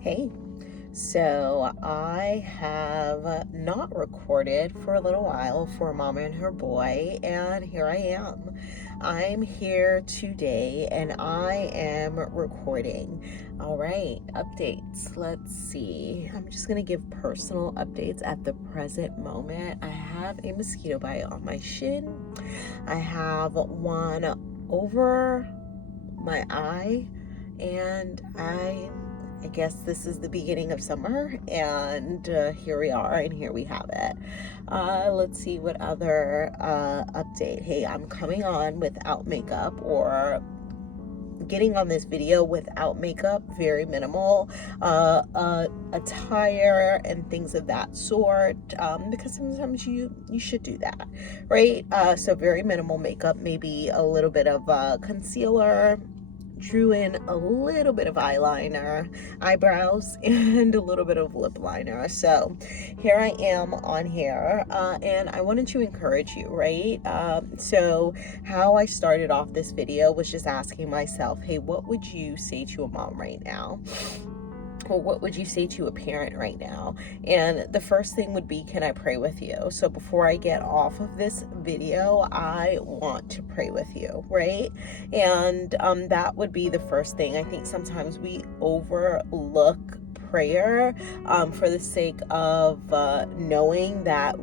Hey, so I have not recorded for a little while for Momma and Her Boy, and here I am. I'm here today and I am recording. All right, updates. Let's see. I'm just going to give personal updates at the present moment. I have a mosquito bite on my shin, I have one over my eye, and I guess this is the beginning of summer, and here we are, and here we have it. Let's see what other update. Hey, I'm coming on without makeup, or getting on this video without makeup, very minimal attire and things of that sort, because sometimes you should do that, right? So very minimal makeup, maybe a little bit of concealer, drew in a little bit of eyeliner, eyebrows, and a little bit of lip liner. So here I am on here, and I wanted to encourage you, right? So how I started off this video was just asking myself, hey, what would you say to a mom right now? Or what would you say to a parent right now? And the first thing would be, can I pray with you? So before I get off of this video, I want to pray with you, right? And that would be the first thing. I think sometimes we overlook prayer for the sake of knowing that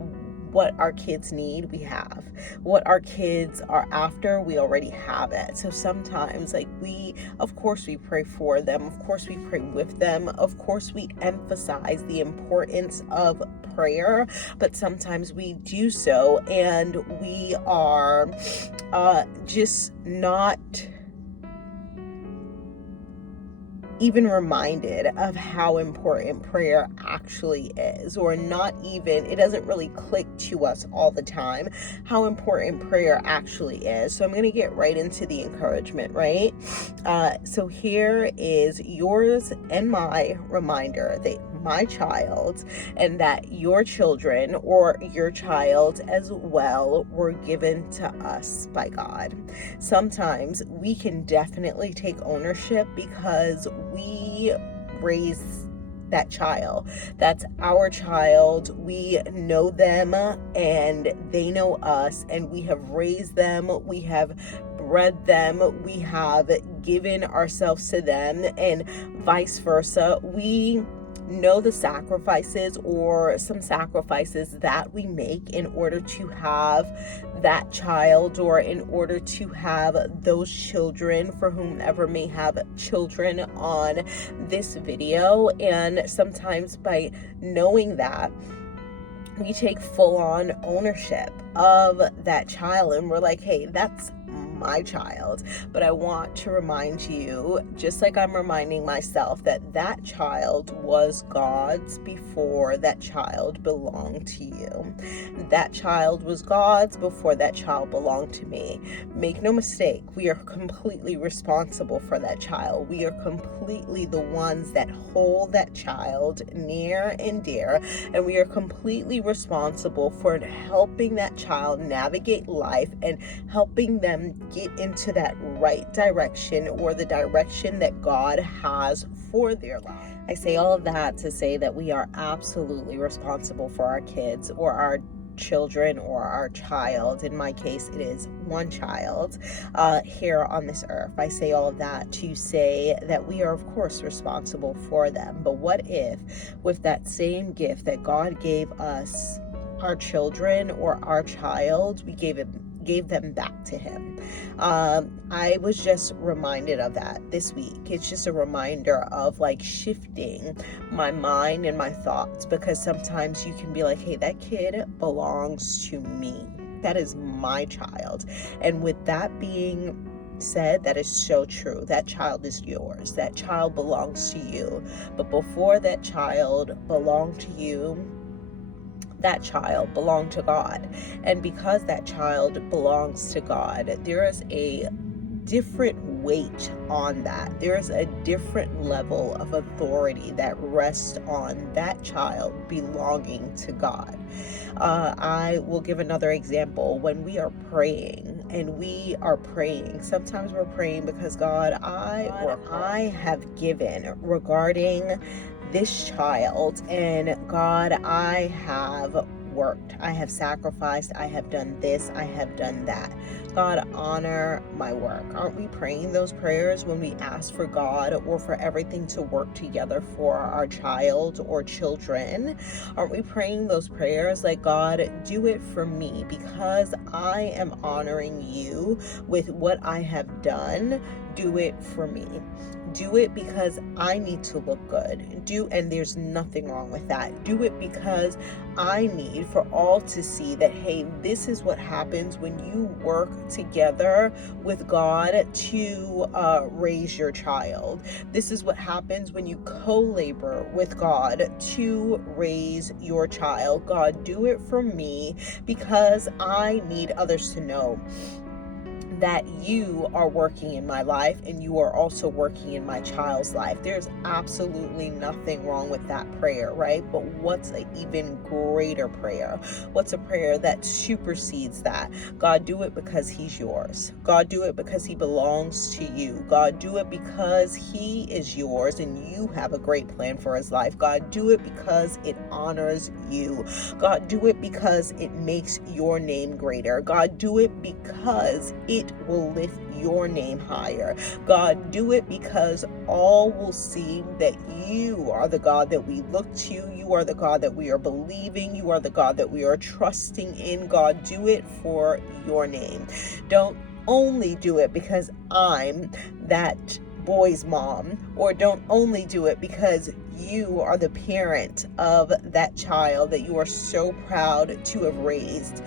what our kids need, we have. What our kids are after, we already have it. So sometimes, like, of course we pray for them, of course we pray with them, of course we emphasize the importance of prayer, but sometimes we do so and we are just not even reminded of how important prayer actually is, or not even, it doesn't really click to us all the time how important prayer actually is. So I'm going to get right into the encouragement, right? So here is yours and my reminder that my child and that your children or your child as well were given to us by God. Sometimes we can definitely take ownership because we raise that child. That's our child. We know them and they know us, and we have raised them, we have bred them, we have given ourselves to them, and vice versa. We know the sacrifices, or some sacrifices that we make in order to have that child, or in order to have those children, for whomever may have children on this video. And sometimes by knowing that, we take full-on ownership of that child, and we're like, hey, that's my child. But I want to remind you, just like I'm reminding myself, that that child was God's before that child belonged to you. That child was God's before that child belonged to me. Make no mistake, we are completely responsible for that child. We are completely the ones that hold that child near and dear, and we are completely responsible for helping that child navigate life and helping them get into that right direction, or the direction that God has for their life. I say all of that to say that we are absolutely responsible for our kids, or our children, or our child. In my case, it is one child here on this earth. I say all of that to say that we are, of course, responsible for them. But what if, with that same gift that God gave us, our children or our child, we gave them back to him? I was just reminded of that this week. It's just a reminder of, like, shifting my mind and my thoughts, because sometimes you can be like, hey, that kid belongs to me. That is my child. And with that being said, that is so true. That child is yours. That child belongs to you. But before that child belonged to you, that child belonged to God. And because that child belongs to God, there is a different weight on that. There's a different level of authority that rests on that child belonging to God. I will give another example. When we are praying and we are praying. Sometimes we're praying because God, I have given regarding this child, and God, I have worked, I have sacrificed, I have done this, I have done that. God, honor my work. Aren't we praying those prayers when we ask for God or for everything to work together for our child or children? Aren't we praying those prayers like, God, do it for me because I am honoring you with what I have done. Do it for me. Do it because I need to look good. And there's nothing wrong with that. Do it because I need for all to see that, hey, this is what happens when you work together with God to raise your child. This is what happens when you co-labor with God to raise your child. God, do it for me because I need others to know that you are working in my life and you are also working in my child's life. There's absolutely nothing wrong with that prayer, right? But what's an even greater prayer? What's a prayer that supersedes that? God, do it because he's yours. God, do it because he belongs to you. God, do it because he is yours and you have a great plan for his life. God, do it because it honors you. God, do it because it makes your name greater. God, do it because it will lift your name higher. God, do it because all will see that you are the God that we look to. You are the God that we are believing. You are the God that we are trusting in. God, do it for your name. Don't only do it because I'm that boy's mom, or don't only do it because you are the parent of that child that you are so proud to have raised.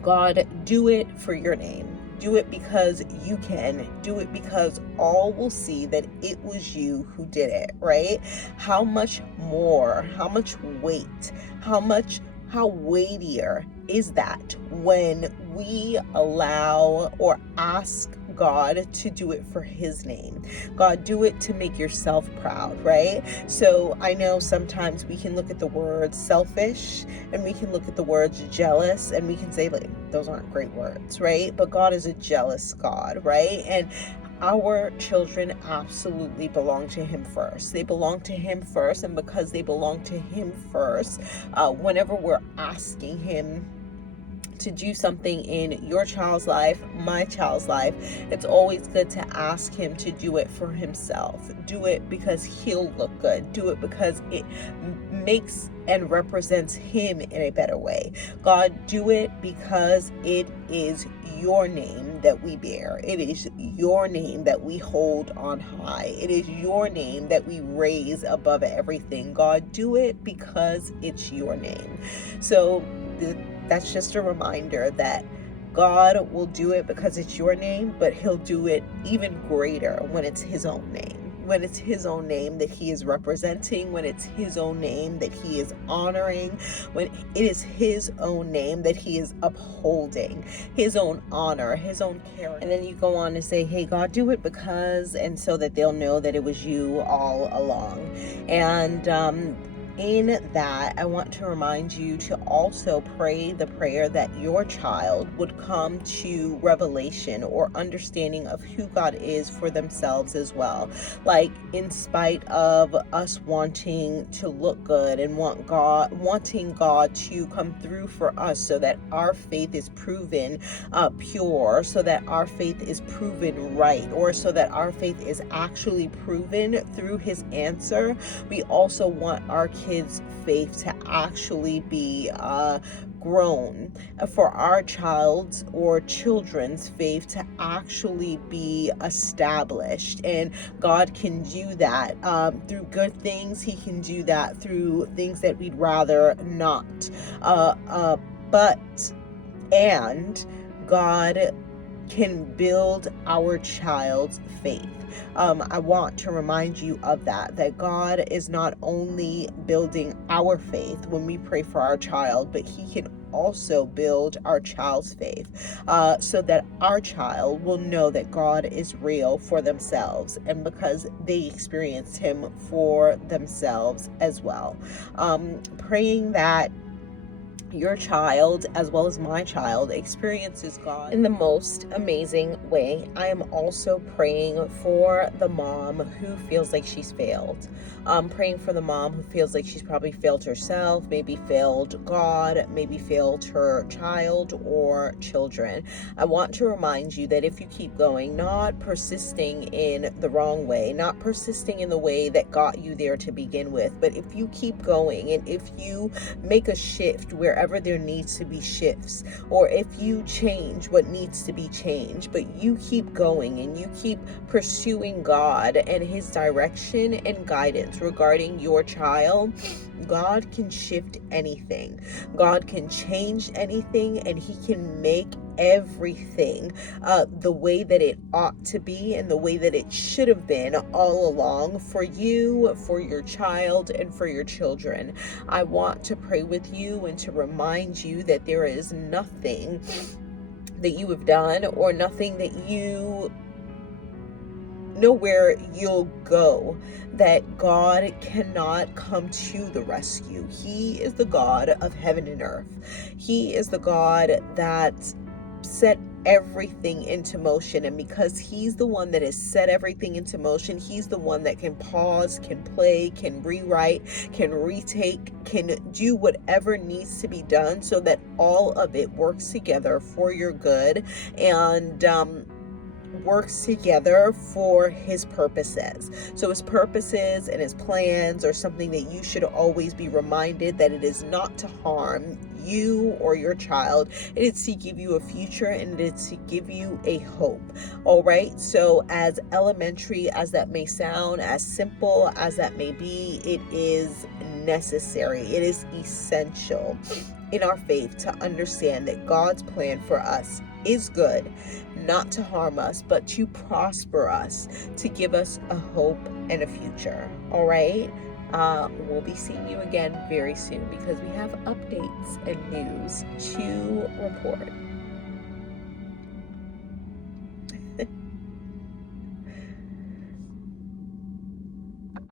God, do it for your name. Do it because you can. Do it because all will see that it was you who did it, right? How much more, how much weight, how weightier is that when we allow or ask God to do it for his name? God, do it to make yourself proud, right? So I know sometimes we can look at the word selfish and we can look at the words jealous and we can say, like, those aren't great words, right? But God is a jealous God, right? And our children absolutely belong to him first. They belong to him first, and because they belong to him first, whenever we're asking him to do something in your child's life, my child's life, it's always good to ask him to do it for himself. Do it because he'll look good. Do it because it makes and represents him in a better way. God, do it because it is your name that we bear. It is your name that we hold on high. It is your name that we raise above everything. God, do it because it's your name. So that's just a reminder that God will do it because it's your name, but he'll do it even greater when it's his own name. When it's his own name that he is representing, when it's his own name that he is honoring, when it is his own name that he is upholding, his own honor, his own character. And then you go on to say, hey, God, do it because, and so that they'll know that it was you all along. And in that, I want to remind you to also pray the prayer that your child would come to revelation or understanding of who God is for themselves as well. Like, in spite of us wanting to look good and wanting God to come through for us so that our faith is proven pure, so that our faith is proven right, or so that our faith is actually proven through his answer, we also want our kids' faith to actually be grown, for our child's or children's faith to actually be established. And God can do that through good things. He can do that through things that we'd rather not. And God can build our child's faith. I want to remind you of that God is not only building our faith when we pray for our child, but he can also build our child's faith so that our child will know that God is real for themselves, and because they experienced him for themselves as well. Praying that your child, as well as my child, experiences God in the most amazing way. I am also praying for the mom who feels like she's failed. I'm praying for the mom who feels like she's probably failed herself, maybe failed God, maybe failed her child or children. I want to remind you that if you keep going, not persisting in the wrong way, not persisting in the way that got you there to begin with, but if you keep going and if you make a shift wherever there needs to be shifts, or if you change what needs to be changed, but you keep going and you keep pursuing God and his direction and guidance regarding your child, God can shift anything. God can change anything, and he can make everything the way that it ought to be and the way that it should have been all along for you, for your child, and for your children. I want to pray with you and to remind you that there is nothing that you have done or nothing that you know where you'll go that God cannot come to the rescue. He is the God of heaven and earth. He is the God that set everything into motion, and because he's the one that has set everything into motion, he's the one that can pause, can play, can rewrite, can retake, can do whatever needs to be done so that all of it works together for your good and works together for his purposes. So his purposes and his plans are something that you should always be reminded that it is not to harm you or your child. It is to give you a future, and it is to give you a hope. All right. So as elementary as that may sound, as simple as that may be, it is necessary. It is essential in our faith to understand that God's plan for us is good, not to harm us, but to prosper us, to give us a hope and a future. All right. We'll be seeing you again very soon because we have updates and news to report.